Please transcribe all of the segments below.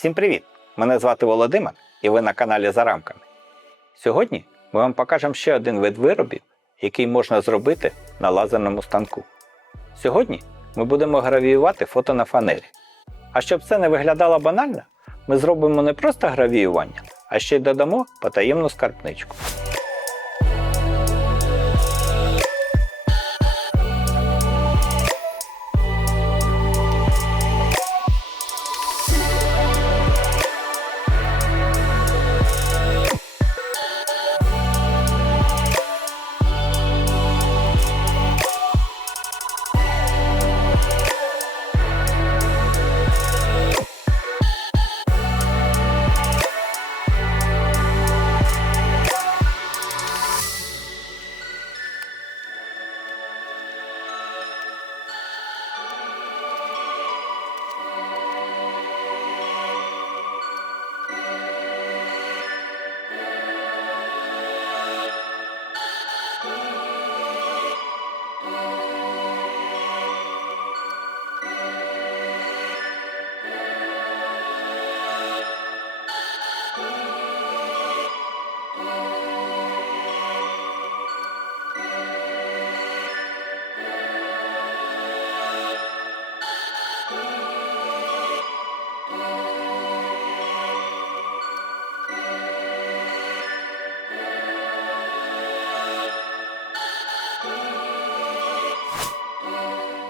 Всім привіт! Мене звати Володимир і ви на каналі За рамками. Сьогодні ми вам покажемо ще один вид виробів, який можна зробити на лазерному станку. Сьогодні ми будемо гравіювати фото на фанері. А щоб це не виглядало банально, ми зробимо не просто гравіювання, а ще й додамо потаємну скарбничку.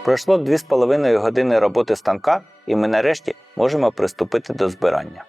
Пройшло 2,5 години роботи станка, і ми нарешті можемо приступити до збирання.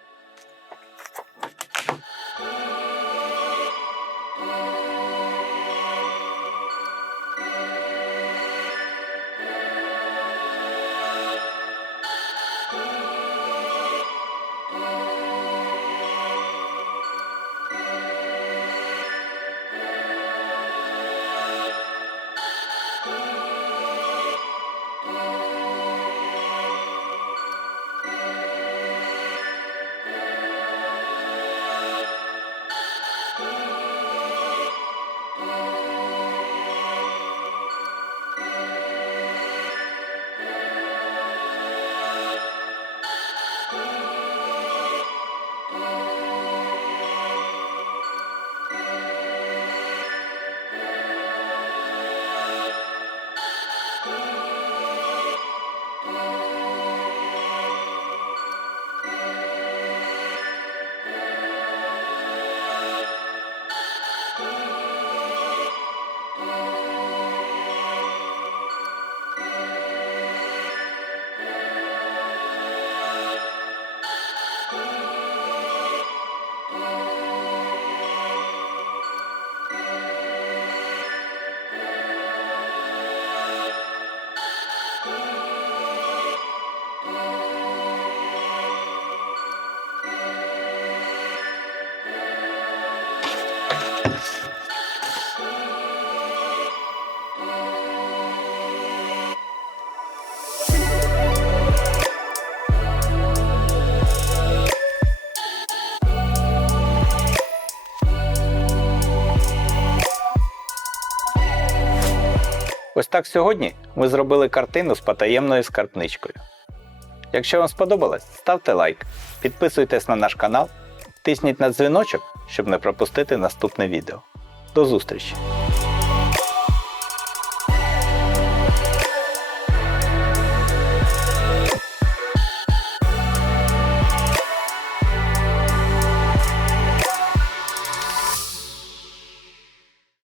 Ось так сьогодні ми зробили картину з потаємною скарбничкою. Якщо вам сподобалось, ставте лайк, підписуйтесь на наш канал, тисніть на дзвіночок, щоб не пропустити наступне відео. До зустрічі!